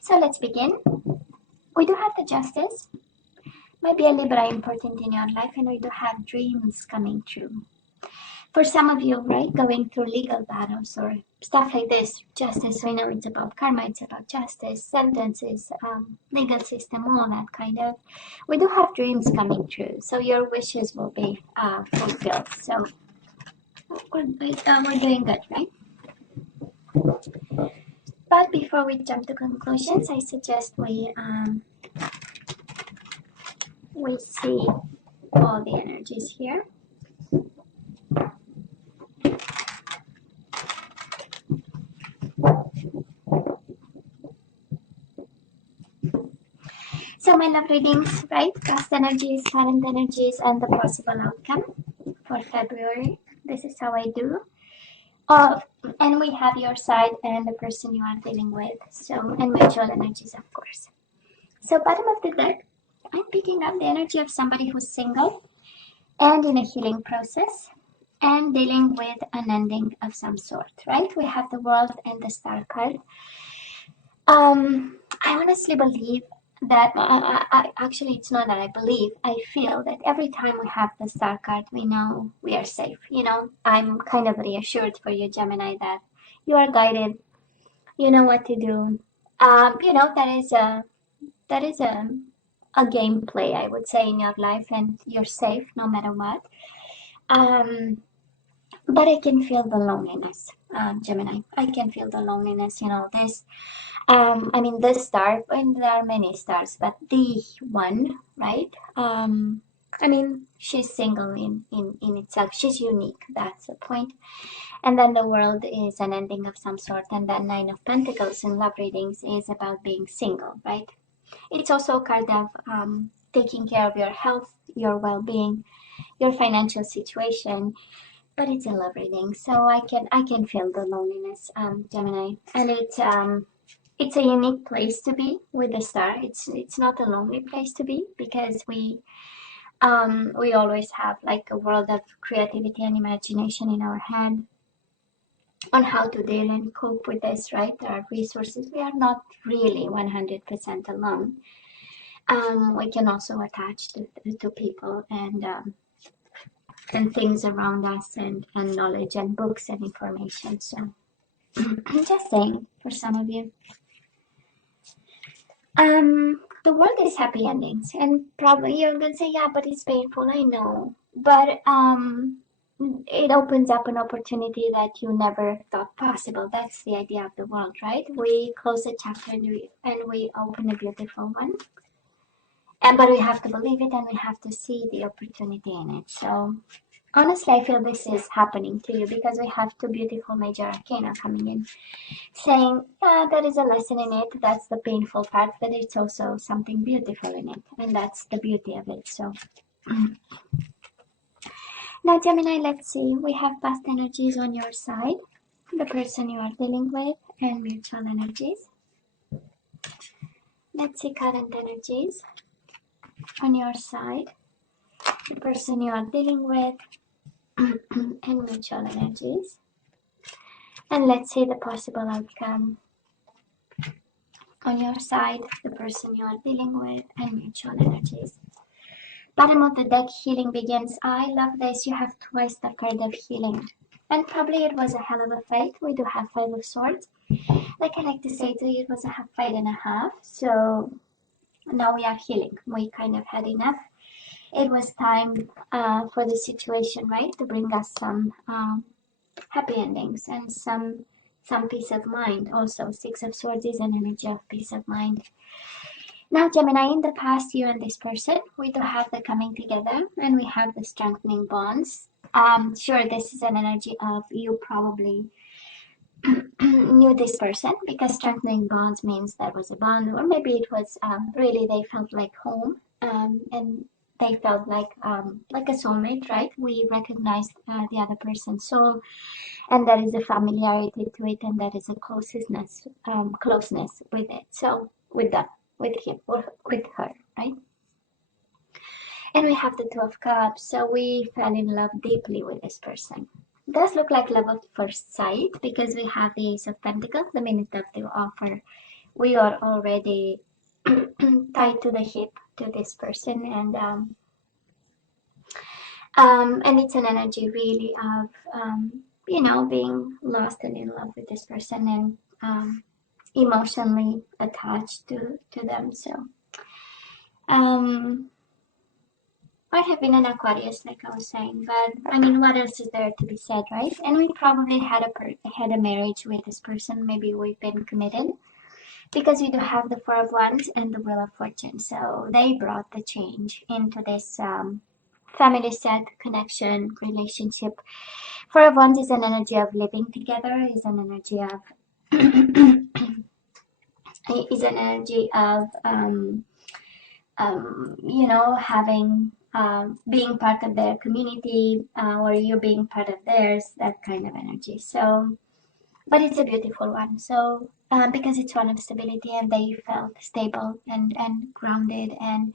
So let's begin. We do have the Justice. Might be a Libra important in your life, and we do have dreams coming true. For some of you, right, going through legal battles or stuff like this, justice, we know it's about karma, it's about justice, sentences, legal system, all that kind of. We do have dreams coming true, so your wishes will be fulfilled. So we're doing good, right? But before we jump to conclusions, I suggest we see all the energies here. So my love readings, right? Past energies, current energies, and the possible outcome for February. This is how I do. And we have your side and the person you are dealing with. So, and mutual energies, of course. So bottom of the deck, I'm picking up the energy of somebody who's single and in a healing process and dealing with an ending of some sort, right? We have the World and the Star card. I honestly believe that, actually it's not that I believe, I feel that every time we have the Star card, we know we are safe. You know, I'm kind of reassured for you, Gemini, that you are guided, you know what to do. You know, that is a gameplay, I would say, in your life, and you're safe no matter what. But I can feel the loneliness, Gemini. I can feel the loneliness, you know, this. I mean, this star, and there are many stars, but the one, right? I mean, she's single in itself. She's unique. That's the point. And then the World is an ending of some sort. And then Nine of Pentacles in love readings is about being single, right? It's also a card of taking care of your health, your well-being, your financial situation. But it's a love reading, so I can feel the loneliness, Gemini. And it's a unique place to be with the star. It's not a lonely place to be, because we always have like a world of creativity and imagination in our head on how to deal and cope with this, right? There are resources. We are not really 100% alone. We can also attach to people and things around us, and knowledge and books and information. So I'm just saying, for some of you. The World is happy endings, and probably you're gonna say, yeah, but it's painful. I know, but it opens up an opportunity that you never thought possible. That's the idea of the World, right? We close a chapter and we open a beautiful one. But we have to believe it, and we have to see the opportunity in it. So honestly, I feel this is happening to you because we have two beautiful major arcana coming in, saying, yeah, there is a lesson in it. That's the painful part, but it's also something beautiful in it. And that's the beauty of it. So now, Gemini, let's see. We have past energies on your side, the person you are dealing with, and mutual energies. Let's see current energies on your side, the person you are dealing with, and mutual energies. And let's see the possible outcome on your side, the person you are dealing with, and mutual energies. Bottom of the deck, healing begins. I love this. You have twice the card of healing. And probably it was a hell of a fight. We do have Five of Swords. Like I like to say to you, it was a fight and a half. So now we are healing. We kind of had enough. It was time for the situation, right, to bring us some happy endings and some peace of mind. Also, Six of Swords is an energy of peace of mind. Now, Gemini, in the past, you and this person, we do have the coming together, and we have the strengthening bonds. Sure, this is an energy of you probably knew this person, because strengthening bonds means there was a bond, or maybe it was really they felt like home, and they felt like a soulmate, right? We recognized the other person's soul, and there is a familiarity to it, and there is a closeness with it. So with them, with him, or with her, right? And we have the Two of Cups, so we fell in love deeply with this person. It does look like love at first sight, because we have the Ace of Pentacles, the Minute of the Offer we are already tied to the hip to this person, and it's an energy really of being lost and in love with this person, and emotionally attached to them. So I have been an Aquarius, like I was saying, but I mean, what else is there to be said, right? And we probably had a marriage with this person. Maybe we've been committed, because we do have the Four of Wands and the Wheel of Fortune. So they brought the change into this family set, connection, relationship. Four of Wands is an energy of living together, is an energy of is an energy of having being part of their community, or you being part of theirs, that kind of energy. So, but it's a beautiful one. So because it's one of stability, and they felt stable and grounded, and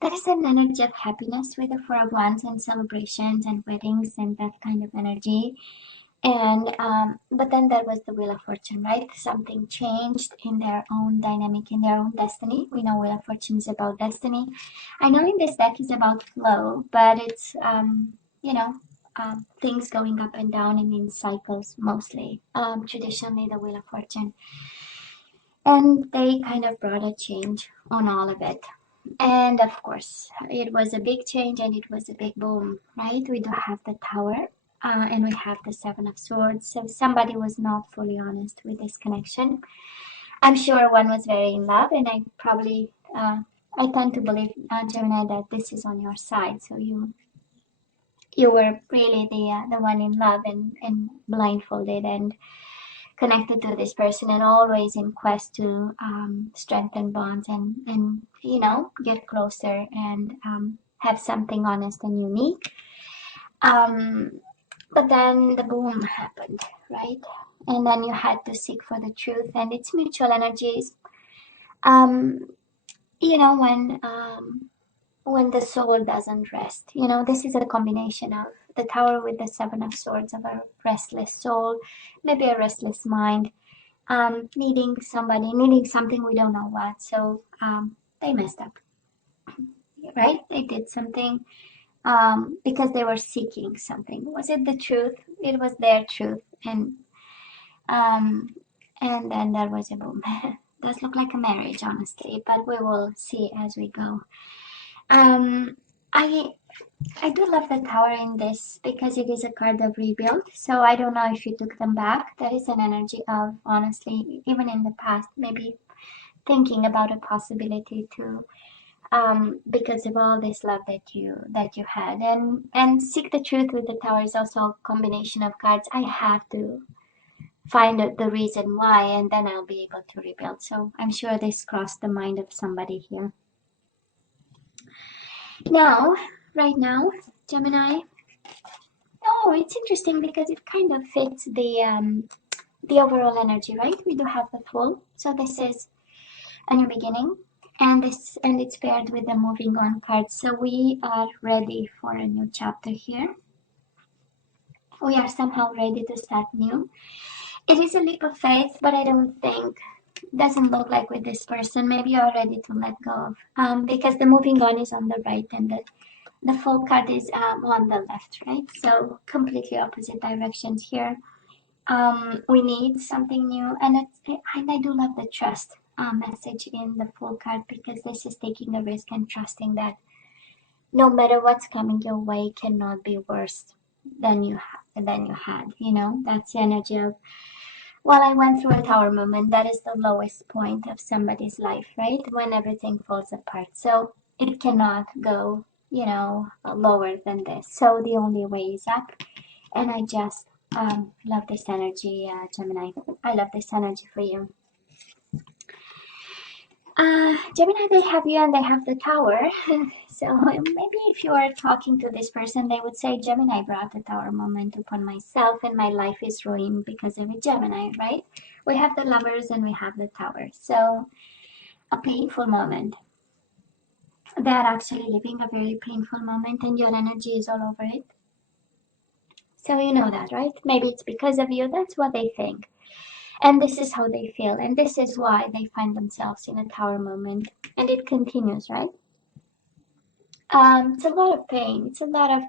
that is an energy of happiness with the Four of Wands, and celebrations and weddings and that kind of energy. And but then there was the Wheel of Fortune, right? Something changed in their own dynamic, in their own destiny. We know Wheel of Fortune is about destiny. I know in this deck is about flow, but it's things going up and down and in cycles mostly. Traditionally, the Wheel of Fortune, and they kind of brought a change on all of it. And of course, it was a big change, and it was a big boom, right? We do have the Tower, and we have the Seven of Swords. So somebody was not fully honest with this connection. I'm sure one was very in love, and I probably, I tend to believe, Gemini, that this is on your side. So you were really the one in love, and blindfolded and connected to this person, and always in quest to strengthen bonds, and get closer, and have something honest and unique. But then the boom happened, right? And then you had to seek for the truth, and it's mutual energies. Um, when the soul doesn't rest, this is a combination of the Tower with the Seven of Swords, of a restless soul, maybe a restless mind, needing something, we don't know what. So they messed up, right? They did something because they were seeking something. Was it the truth? It was their truth, um, and then there was a boom. Does look like a marriage, honestly, but we will see as we go. I I do love the Tower in this, because it is a card of rebuild. So I don't know if you took them back. That is an energy of, honestly, even in the past, maybe thinking about a possibility to, because of all this love that you had, and seek the truth with the Tower is also a combination of cards. I have to find out the reason why, and then I'll be able to rebuild. So I'm sure this crossed the mind of somebody here. Now, right now, Gemini. Oh, it's interesting because it kind of fits the overall energy, right? We do have the Fool, so this is a new beginning, and it's paired with the moving on card. So we are ready for a new chapter here. We are somehow ready to start new. It is a leap of faith, but I don't think, doesn't look like with this person. Maybe you are ready to let go of, because the moving on is on the right, and the Fool card is on the left, right? So completely opposite directions here. We need something new, and I do love the trust message in the Fool card, because this is taking a risk and trusting that no matter what's coming your way cannot be worse than you had. That's the energy of, well, I went through a Tower moment. That is the lowest point of somebody's life, right? When everything falls apart. So it cannot go, lower than this. So the only way is up. And I just love this energy, Gemini. I love this energy for you. Gemini, they have you and they have the Tower. So maybe if you are talking to this person, they would say, Gemini brought the Tower moment upon myself, and my life is ruined because of a Gemini, right? We have the Lovers and we have the Tower. So a painful moment. They are actually living a very painful moment, and your energy is all over it. So you know that, right? Maybe it's because of you. That's what they think. And this is how they feel, and this is why they find themselves in a Tower moment, and it continues, right? It's a lot of pain, it's a lot of,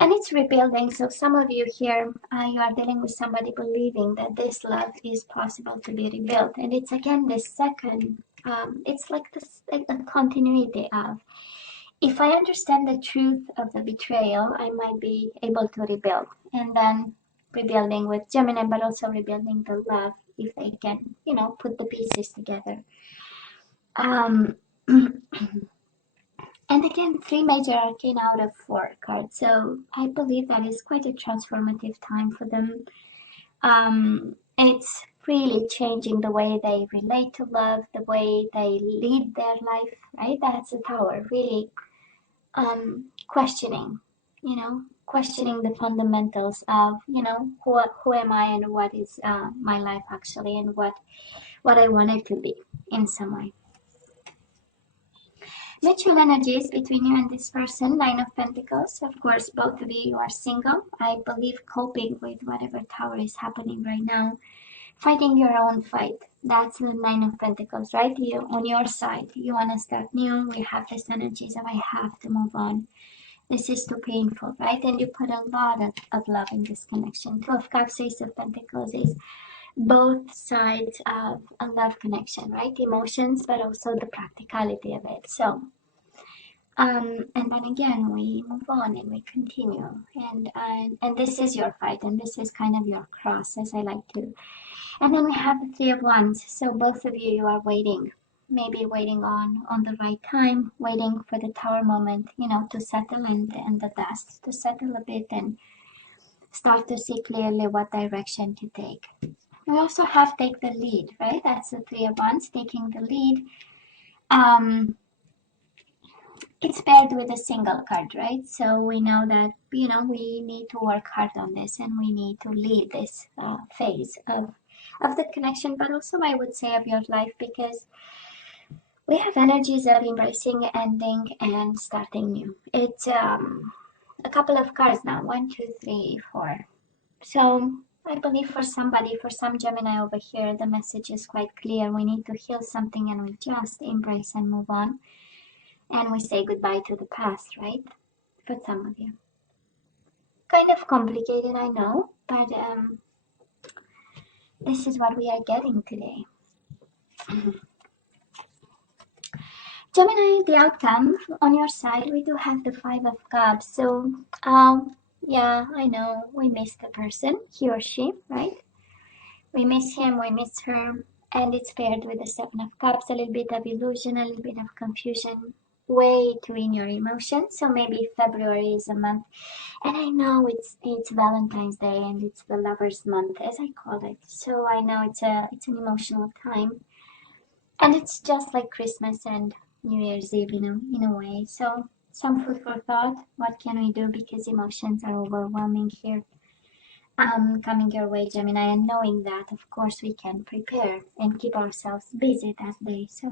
and it's rebuilding. So some of you here, you are dealing with somebody believing that this love is possible to be rebuilt, and it's again the second, it's like this, like a continuity of, if I understand the truth of the betrayal, I might be able to rebuild, and then rebuilding with Gemini, but also rebuilding the love if they can, put the pieces together. Um, and again, 3 major arcane out of 4 cards. So I believe that is quite a transformative time for them. It's really changing the way they relate to love, the way they lead their life, right? That's a Tower, really questioning, questioning the fundamentals of, who am I and what is my life actually, and what I want it to be in some way. Mutual energies between you and this person, 9 of Pentacles. Of course, both of you are single. I believe coping with whatever Tower is happening right now. Fighting your own fight. That's the 9 of Pentacles, right? You, on your side, you want to start new. We have this energies of I have to move on. This is too painful, right? And you put a lot of love in this connection. 2 of Cups, Ace of Pentacles is both sides of a love connection, right? Emotions, but also the practicality of it. So, and then again, we move on and we continue. And this is your fight, and this is kind of your cross, as I like to. And then we have the 3 of Wands. So both of you are waiting. Maybe waiting on the right time, waiting for the Tower moment, to settle and the dust to settle a bit and start to see clearly what direction to take. We also have take the lead, right? That's the 3 of Wands, taking the lead. It's paired with a single card, right? So we know that, we need to work hard on this, and we need to lead this phase of the connection, but also I would say of your life, because we have energies of embracing, ending, and starting new. It's a couple of cards now, 1, 2, 3, 4. So I believe for somebody, for some Gemini over here, the message is quite clear. We need to heal something, and we just embrace and move on. And we say goodbye to the past, right? For some of you. Kind of complicated, I know, but this is what we are getting today. Gemini, the outcome on your side, we do have the 5 of Cups. So, yeah, I know we miss the person, he or she, right? We miss him, we miss her, and it's paired with the 7 of Cups, a little bit of illusion, a little bit of confusion, way too in your emotions. So maybe February is a month, and I know it's Valentine's Day and it's the lovers month, as I call it. So I know it's an emotional time, and it's just like Christmas and New Year's Eve, in a way. So some food for thought. What can we do, because emotions are overwhelming here, coming your way, Gemini, and knowing that, of course, we can prepare and keep ourselves busy that day. So,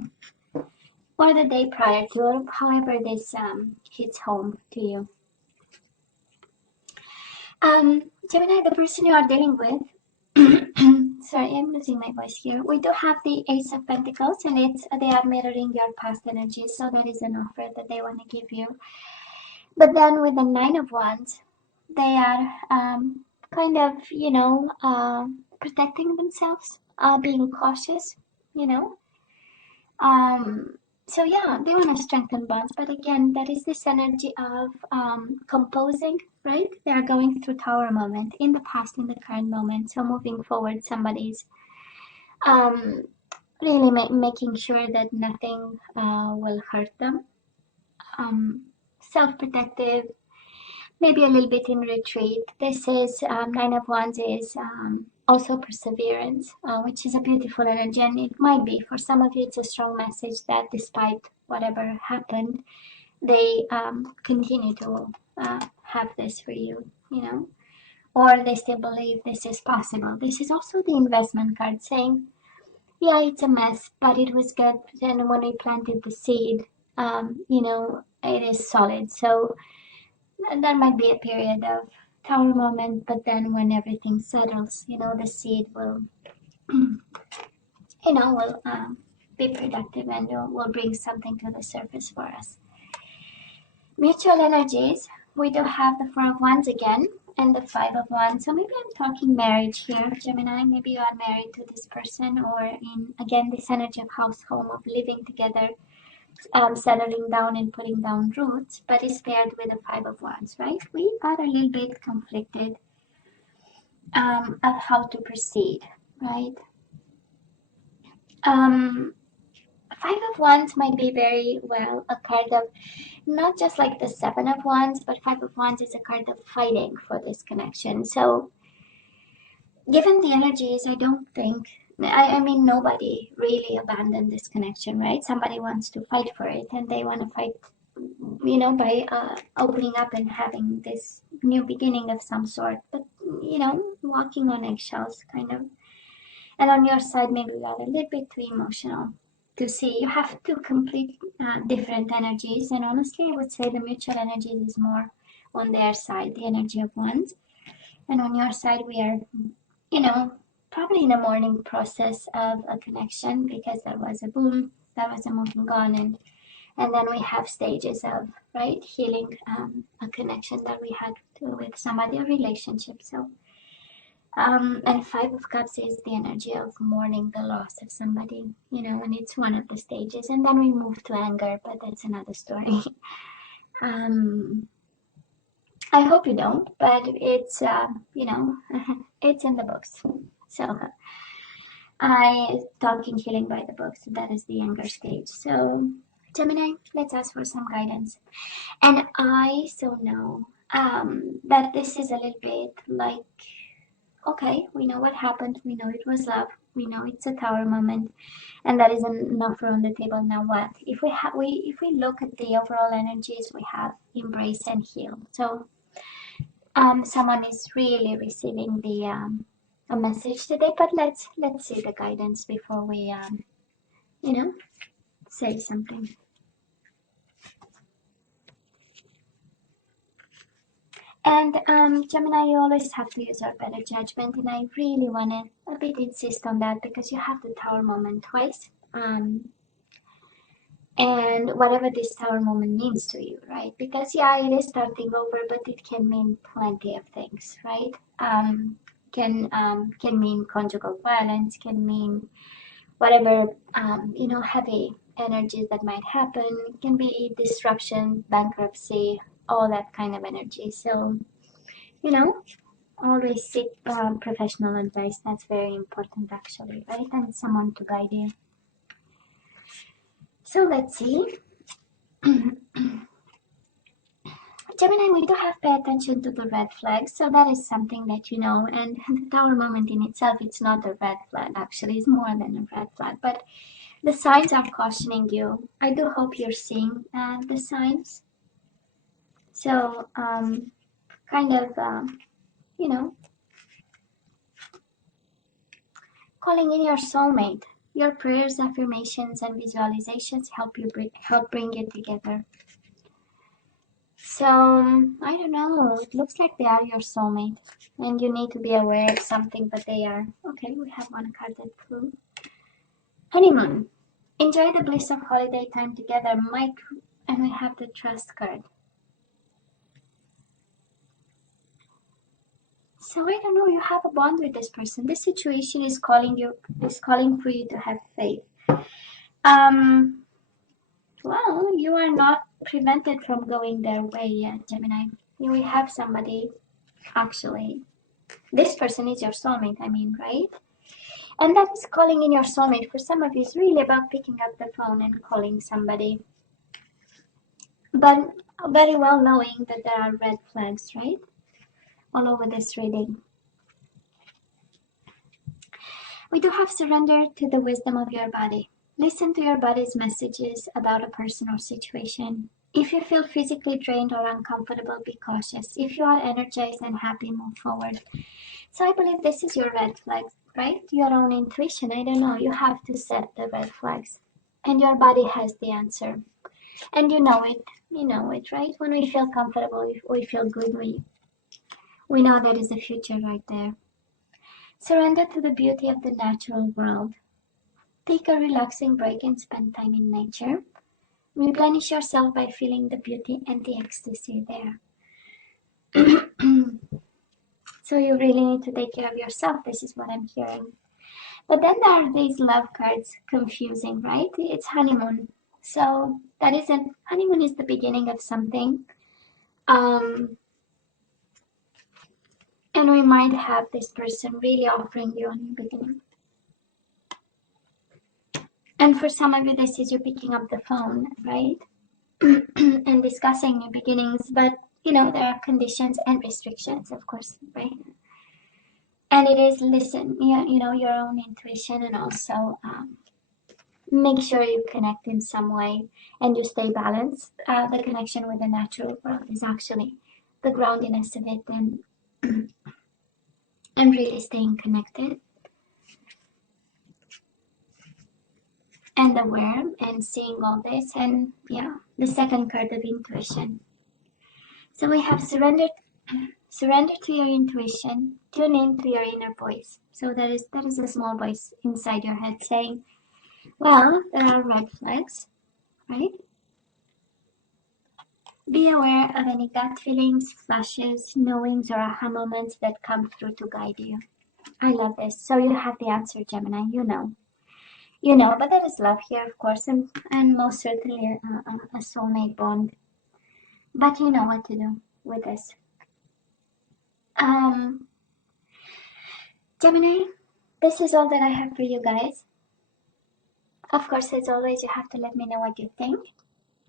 or the day prior to, or however this hits home to you. Gemini, the person you are dealing with, sorry, I'm losing my voice here. We do have the Ace of Pentacles, and they are mirroring your past energies, so that is an offer that they want to give you. But then with the 9 of Wands, they are kind of, protecting themselves, being cautious, you know. So yeah, they want to strengthen bonds, but again, that is this energy of composing, right? They are going through Tower moment in the past, in the current moment. So moving forward, somebody's really making sure that nothing will hurt them. Self-protective, maybe a little bit in retreat. This is 9 of Wands is also perseverance, which is a beautiful energy, and it might be for some of you it's a strong message that despite whatever happened, they continue to have this for you, or they still believe this is possible. This is also the investment card saying, yeah, it's a mess, but it was good. Then when we planted the seed, it is solid. So and there might be a period of Tower moment, but then when everything settles, the seed will will be productive and will bring something to the surface for us. Mutual energies, we do have the Four of Wands again and the Five of Wands. So maybe I'm talking marriage here, Gemini. Maybe you are married to this person, or in, again, this energy of household, of living together, settling down and putting down roots, but it's paired with the Five of Wands, right? We are a little bit conflicted of how to proceed, right? Five of Wands might be very well a card of not just like the Seven of Wands, but Five of Wands is a card of fighting for this connection. So given the energies, I don't think, I mean, nobody really abandoned this connection, right? Somebody wants to fight for it, and they want to fight, by opening up and having this new beginning of some sort, but, walking on eggshells, kind of. And on your side, maybe you are a little bit too emotional to see. You have two complete different energies, and honestly, I would say the mutual energy is more on their side, the energy of Wands. And on your side, we are, probably in a mourning process of a connection, because there was a boom, there was a moving on, and then we have stages of, right, healing a connection that we had with somebody, a relationship. So and Five of Cups is the energy of mourning the loss of somebody, and it's one of the stages. And then we move to anger, but that's another story. I hope you don't, but it's, it's in the books. So I talking healing by the books. That is the anger stage. So Gemini, let's ask for some guidance. And I so know that this is a little bit like, okay, we know what happened. We know it was love. We know it's a Tower moment, and that is an offer on the table. Now what? If we look at the overall energies, we have embrace and heal. So someone is really receiving the a message today. But let's see the guidance before we say something. And Gemini, you always have to use your better judgment, and I really want to a bit insist on that, because you have the Tower moment twice. And whatever this Tower moment means to you, right? Because yeah, it is starting over, but it can mean plenty of things, right? Can mean conjugal violence, can mean whatever heavy energies that might happen. It can be disruption, bankruptcy, all that kind of energy. So always seek professional advice. That's very important, actually, right? And someone to guide you. So let's see. Gemini, we do have to pay attention to the red flags. So that is something that and the Tower moment in itself, it's not a red flag, actually. It's more than a red flag. But the signs are cautioning you. I do hope you're seeing the signs. So kind of, calling in your soulmate. Your prayers, affirmations, and visualizations help bring it together. So I don't know. It looks like they are your soulmate, and you need to be aware of something. But they are okay. We have one card that flew. Honeymoon. Enjoy the bliss of holiday time together, Mike. And we have the Trust card. So I don't know. You have a bond with this person. This situation is calling for you to have faith. Well, you are not prevented from going their way yet, Gemini. You will have somebody, actually. This person is your soulmate, right? And that is calling in your soulmate. For some of you, it's really about picking up the phone and calling somebody. But very well knowing that there are red flags, right? All over this reading. We do have surrender to the wisdom of your body. Listen to your body's messages about a person or situation. If you feel physically drained or uncomfortable, be cautious. If you are energized and happy, move forward. So I believe this is your red flags, right? Your own intuition. I don't know. You have to set the red flags. And your body has the answer. And you know it. You know it, right? When we feel comfortable, we feel good. We know there is a future right there. Surrender to the beauty of the natural world. Take a relaxing break and spend time in nature. Replenish yourself by feeling the beauty and the ecstasy there. So you really need to take care of yourself. This is what I'm hearing. But then there are these love cards, confusing, right? It's honeymoon. So that isn't, honeymoon is the beginning of something. And we might have this person really offering you a new beginning. And for some of you, this is you picking up the phone, right? And discussing new beginnings. But, you know, there are conditions and restrictions, of course, right? And it is listen, you know, your own intuition, and also make sure you connect in some way and you stay balanced. The connection with the natural world is actually the groundiness of it, and really staying connected and aware and seeing all this. And yeah, the second card of intuition. So we have surrender to your intuition, tune in to your inner voice. So that is a small voice inside your head saying, well, there are red flags, right? Be aware of any gut feelings, flashes, knowings, or aha moments that come through to guide you. I love this. So you have the answer, Gemini. You know, but there is love here, of course, and most certainly a soulmate bond. But you know what to do with this. Gemini, this is all that I have for you guys. Of course, as always, you have to let me know what you think.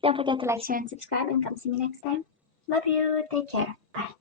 Don't forget to like, share, and subscribe, and come see me next time. Love you. Take care. Bye.